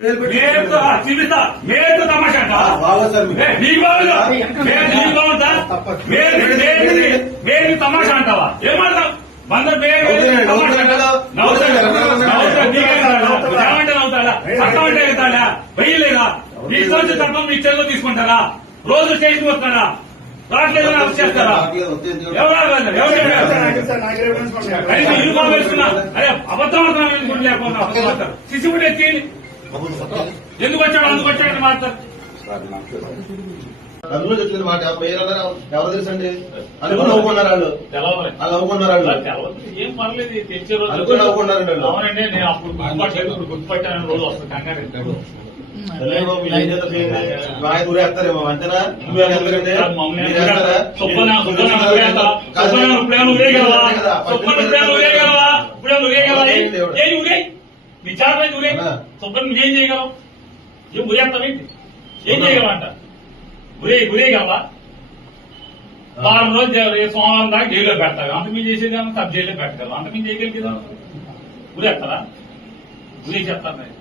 మేరకు తమాషా మేరకు తమాషా అంటావా ఏమంటావు బందరు ఏమంటే అవుతాడా చట్టం అంటే అవుతాడా వెయ్యలేదా మీ సంవత్సరం తప్ప మీ చెల్లో తీసుకుంటారా రోజు స్టేషన్ వస్తాడా రావట్లేదు అరెస్ట్ చేస్తారా యూనిఫామ్ వేసుకున్నా అదే అబద్ధం లేకుండా సిసిబుడ్ ఎక్కి ఎందుకు వచ్చాడు అందుకు వచ్చాడని మాట్లాడతారు అందులో చెప్తుంది మాట ఎవరు తెలుసండి అనుకుని నవ్వుకున్నారు వాళ్ళు వాళ్ళు నవ్వుకున్నారు వాళ్ళు ఏం పర్లేదు తెచ్చే రోజు అనుకుని నవ్వుకున్నారు అవునండి నేను అప్పుడు గుర్తుపట్టాను రోజు వస్తాను కంగారు ఊరేస్తారేమో అంతేనా మీ చాలా ఊరే సుబ్బన్ నువ్వేం చేయగలవు ఏం ఊరేస్తావేంటి ఏం చేయగలవంట గురేయగలవా వారం రోజు సోమవారం దాకా జైల్లో పెడతావు అంత మీరు చేసేది సబ్ జైల్లో పెట్టగలవు అంత మీరు చేయగలిగేదా ఊరేస్తారా ఊరే చెప్తాను